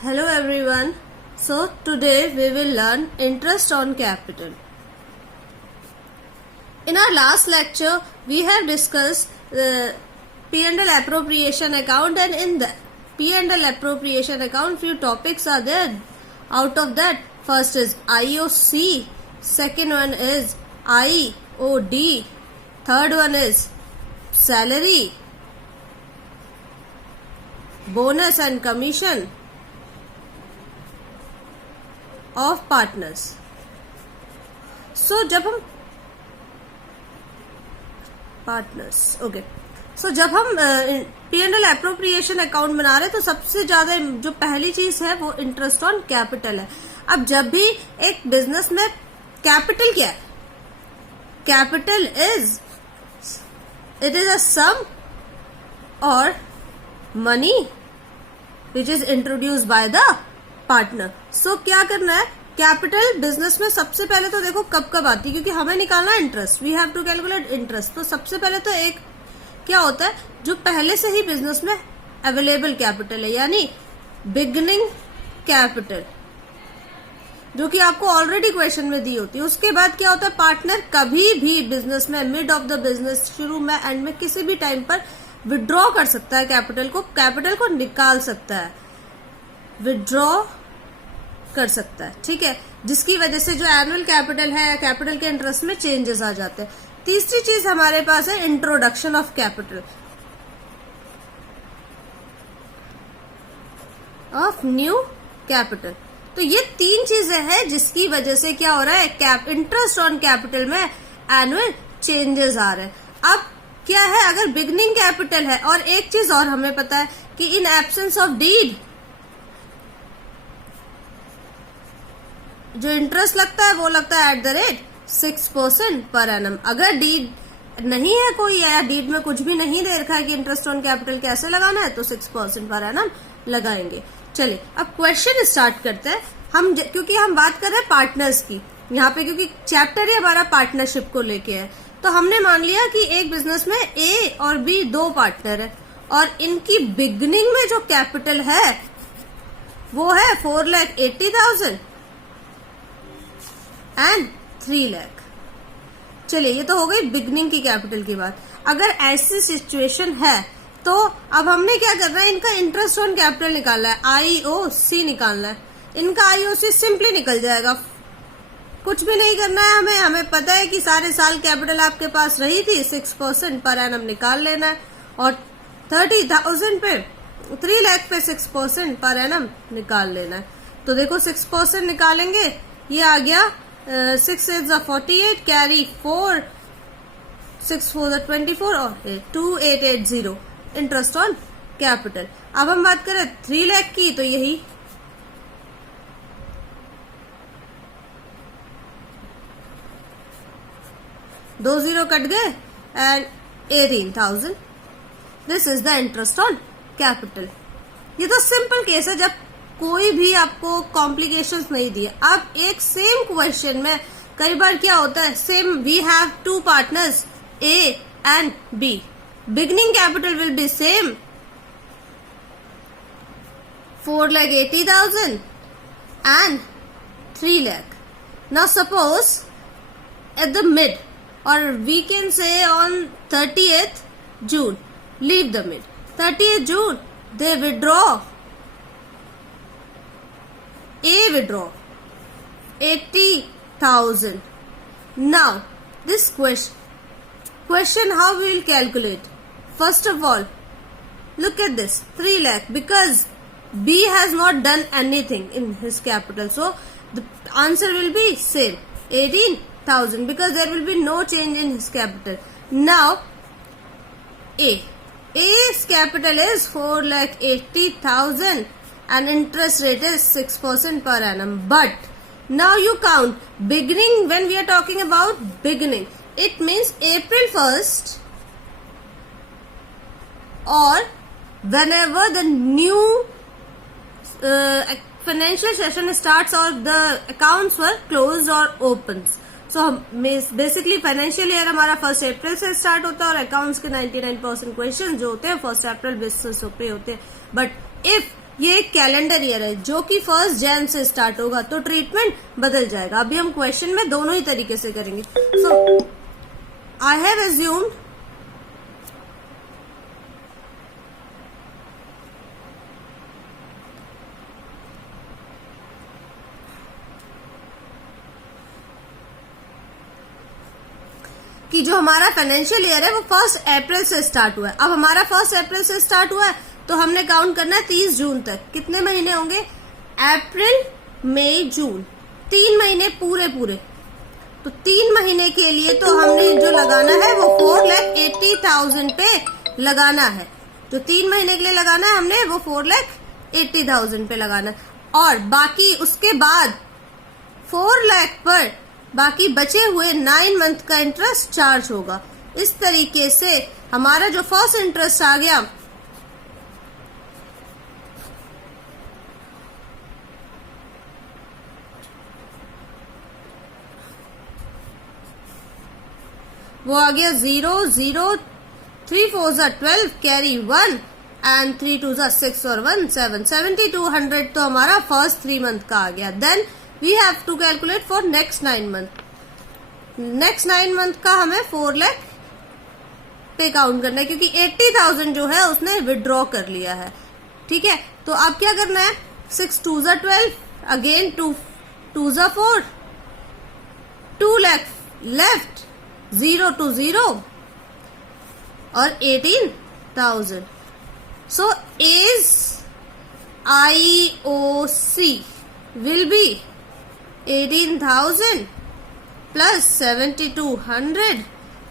Hello everyone. So today we will learn interest on capital. In our last lecture we have discussed the P&L appropriation account, and in the P&L appropriation account few topics are there. Out of that, first is IOC, second one is IOD, third one is salary, bonus and commission of partners. So जब हम P&L appropriation account बना रहे तो सबसे ज्यादा जो पहली चीज है वो इंटरेस्ट ऑन कैपिटल है. अब जब भी एक बिजनेस में कैपिटल क्या है, capital it is a sum और money which is introduce by the partner. So क्या करना है, कैपिटल बिजनेस में सबसे पहले तो देखो कब कब आती है, क्योंकि हमें निकालना है interest. We have to calculate interest. तो सबसे पहले तो एक क्या होता है, जो पहले से ही बिजनेस में अवेलेबल कैपिटल है, यानी बिगनिंग कैपिटल, जो कि आपको ऑलरेडी क्वेश्चन में दी होती है. उसके बाद क्या होता है, पार्टनर कभी भी बिजनेस में मिड ऑफ द बिजनेस, शुरू में, एंड में, किसी भी टाइम पर विड्रॉ कर सकता है कैपिटल को निकाल सकता है, विड्रॉ कर सकता है. ठीक है, जिसकी वजह से जो एनुअल कैपिटल है, कैपिटल के इंटरेस्ट में चेंजेस आ जाते हैं. तीसरी चीज हमारे पास है introduction of capital of new capital. तो ये तीन चीजें हैं जिसकी वजह से क्या हो रहा है, इंटरेस्ट ऑन कैपिटल में एनुअल चेंजेस आ रहे हैं. अब क्या है, अगर बिगनिंग कैपिटल है, और एक चीज और हमें पता है कि इन एब्सेंस ऑफ डीड जो इंटरेस्ट लगता है वो लगता है @ 6% पर एनम. अगर डीड नहीं है कोई, या डीड में कुछ भी नहीं दे रखा है कि इंटरेस्ट ऑन कैपिटल कैसे लगाना है, तो 6% पर एनम लगाएंगे. चलिए अब क्वेश्चन स्टार्ट करते हैं. क्योंकि हम बात कर रहे हैं पार्टनर्स की यहाँ पे, क्योंकि चैप्टर ही हमारा पार्टनरशिप को लेके है. तो हमने मान लिया कि एक बिजनेस में ए और बी दो पार्टनर है, और इनकी बिगनिंग में जो कैपिटल है वो है 4,80,000 एंड 3 लाख. चलिए ये तो हो गई बिगनिंग की कैपिटल की बात. अगर ऐसी सिचुएशन है तो अब हमने क्या करना है, इनका इंटरेस्ट ऑन कैपिटल निकालना है, IOC निकालना है. इनका IOC सिंपली निकल जाएगा, कुछ भी नहीं करना है हमें पता है कि सारे साल कैपिटल आपके पास रही थी, 6% पर एनम निकाल लेना है, और 30,000 पे 3 लाख पे 6% पर एनम निकाल लेना है. तो देखो 6% निकालेंगे, ये आ गया 6 is 48, कैरी 4, 6 4 24 और 2880 इंटरेस्ट ऑन कैपिटल. अब हम बात करें 3 लाख की, तो यही 2 0 कट गए and 18,000. This is the interest on capital. ये तो सिंपल केस है जब कोई भी आपको कॉम्प्लिकेशंस नहीं दिए. अब एक सेम क्वेश्चन में कई बार क्या होता है, same we have two partners A and B, beginning capital will be same 4,80,000 and 3 lakh. Now suppose at the mid, or we can say on 30th June, leave the mid, 30th June they withdraw, A withdraw 80,000. Now this question how we will calculate? First of all, look at this 3 lakh, because B has not done anything in his capital, so the answer will be same 18,000, because there will be no change in his capital. Now A's capital is 4,80,000 and interest rate is 6% per annum. But now you count beginning. When we are talking about beginning, it means April 1st or whenever the new financial session starts or the accounts were closed or opens. So basically financial year हमारा 1 अप्रैल से start होता है, और accounts के 99% question जो होते हैं 1 अप्रैल basis पे होते हैं. बट इफ ये एक कैलेंडर ईयर है जो कि 1 जैन से स्टार्ट होगा, तो ट्रीटमेंट बदल जाएगा। अभी हम क्वेश्चन में दोनों ही तरीके से करेंगे। सो आई हैव एज्यूम्ड कि जो हमारा फाइनेंशियल ईयर है वो 1 अप्रैल से स्टार्ट हुआ है। अब हमारा 1 अप्रैल से स्टार्ट हुआ है तो हमने काउंट करना है 30 जून तक। कितने महीने होंगे? अप्रैल, मई, जून, 3 महीने पूरे पूरे। तो 3 महीने के लिए तो हमने जो लगाना है वो 4,80,000 पे लगाना है। जो 3 महीने के लिए लगाना है हमने वो 4,80,000 पे लगाना है। और बाकी उसके बाद 4 लाख पर बाकी बचे हुए 9 मंथ का इंटरेस्ट चार्ज होगा। इस तरीके से हमारा जो फर्स्ट इंटरेस्ट आ गया वो आ गया 0, 0, 3 4 12 कैरी 1 एंड 3 2 6 और 1 7, 7,200 तो हमारा फर्स्ट 3 मंथ का आ गया। Then we have to calculate for next 9 month. Next 9 month का हमें 4 लाख पे काउंट करना है क्योंकि 80,000 जो है उसने विड्रॉ कर लिया है। ठीक है, तो अब क्या करना है? 6 2 12 अगेन 2 2 4, 2 लाख लेफ्ट, 0 to 0 और 18,000। So A's IOC will be 18,000 plus 7,200,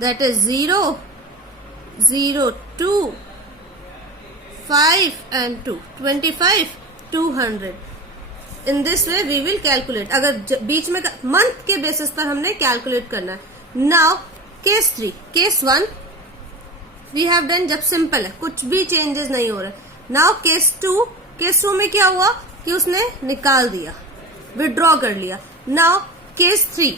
that is 0, 0, 2, 5 and 2, 25,200। In this way we will calculate. अगर बीच में मंथ के बेसिस पर हमने कैलकुलेट करना है। Now case 3, case 1 we have done जब सिंपल है, कुछ भी चेंजेस नहीं हो रहे। नाउ केस 2, केस 2 में क्या हुआ कि उसने निकाल दिया, विड्रॉ कर लिया। नाउ केस 3,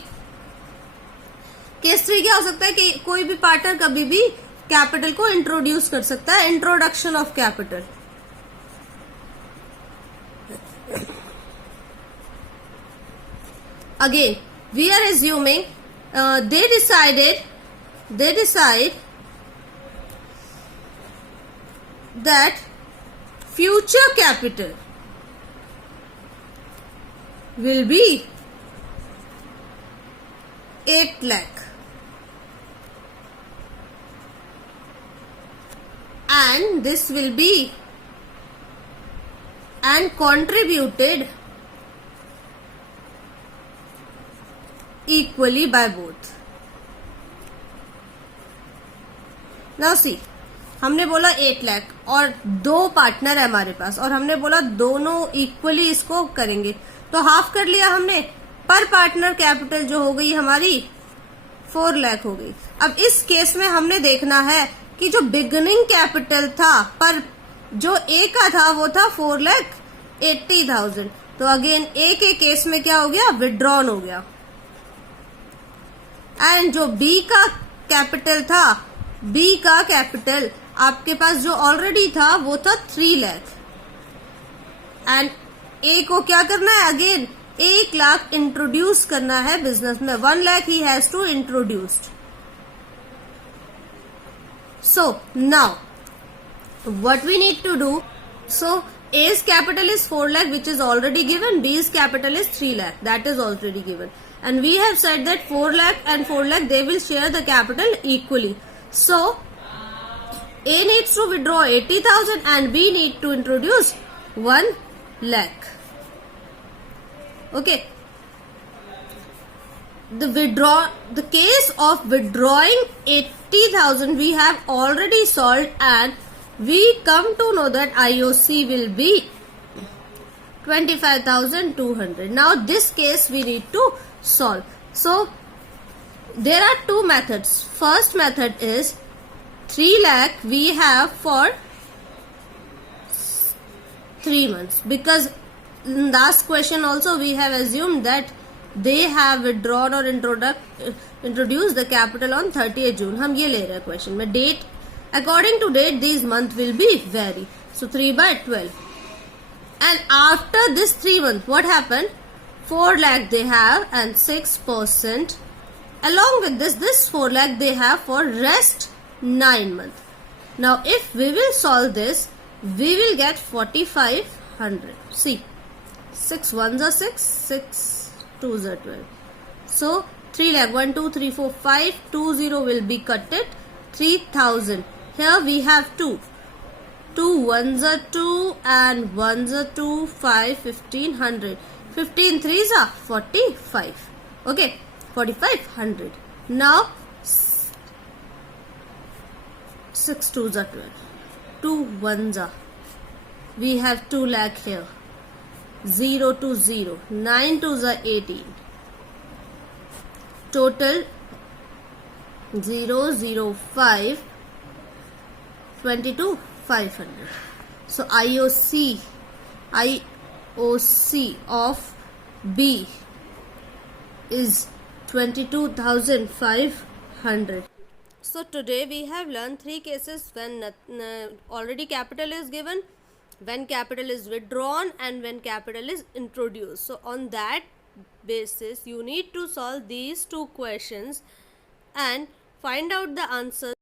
केस 3 क्या हो सकता है कि कोई भी पार्टनर कभी भी कैपिटल को इंट्रोड्यूस कर सकता है, introduction of capital. Again we are assuming they decide that future capital will be 8 lakh and this will be and contributed equally by both। Now see, हमने बोला 8 लाख और 2 पार्टनर है हमारे पास और हमने बोला दोनों इक्वली इसको करेंगे, तो हाफ कर लिया हमने। पर पार्टनर कैपिटल जो हो गई हमारी 4 लाख हो गई। अब इस केस में हमने देखना है कि जो बिगिनिंग कैपिटल था पर जो ए का था वो था 4,80,000। तो अगेन ए के केस में क्या हो गया? विड्रॉन हो गया। एंड जो बी का कैपिटल था, बी का कैपिटल आपके पास जो ऑलरेडी था वो था 3 लाख। एंड ए को क्या करना है? अगेन 1 लाख इंट्रोड्यूस करना है बिजनेस में। 1 लाख ही has to introduced. So now what we need to do, so A's capital is 4 lakh which is already given, B's capital is 3 lakh that is already given, and we have said that 4 lakh and 4 lakh they will share the capital equally. So A needs to withdraw 80,000 and B need to introduce 1 lakh. Okay. The case of withdrawing 80,000 we have already solved, and we come to know that IOC will be 25,200. Now this case we need to solve. So there are 2 methods. First method is 3 lakh we have for 3 months, because in last question also we have assumed that they have withdrawn or introduced the capital on 30th June. हम ये ले रहे हैं question में। Date according to date these month will be vary. So 3/12 And after this 3 months, what happened? 4 lakh they have and 6%. Along with this 4 lakh they have for rest 9 months. Now if we will solve this, we will get 4500. See, 6 ones are 6, 6 twos are 12. So 3 lakh, 1, 2, 3, 4, 5, 2 0 will be cutted, 3000. Here we have 2. 2 ones are 2 and ones are 2, 5, 1500. 15 threes are 45. Okay, 4500. Now 6 twos are 12. 2 ones are. We have 2 lakh here. 0 to 0. 9 twos are 18. Total 0, 0, 5, 22, 500. So IOC of B is 22,500. So today we have learned 3 cases when already capital is given, when capital is withdrawn, and when capital is introduced. So on that basis you need to solve these 2 questions and find out the answers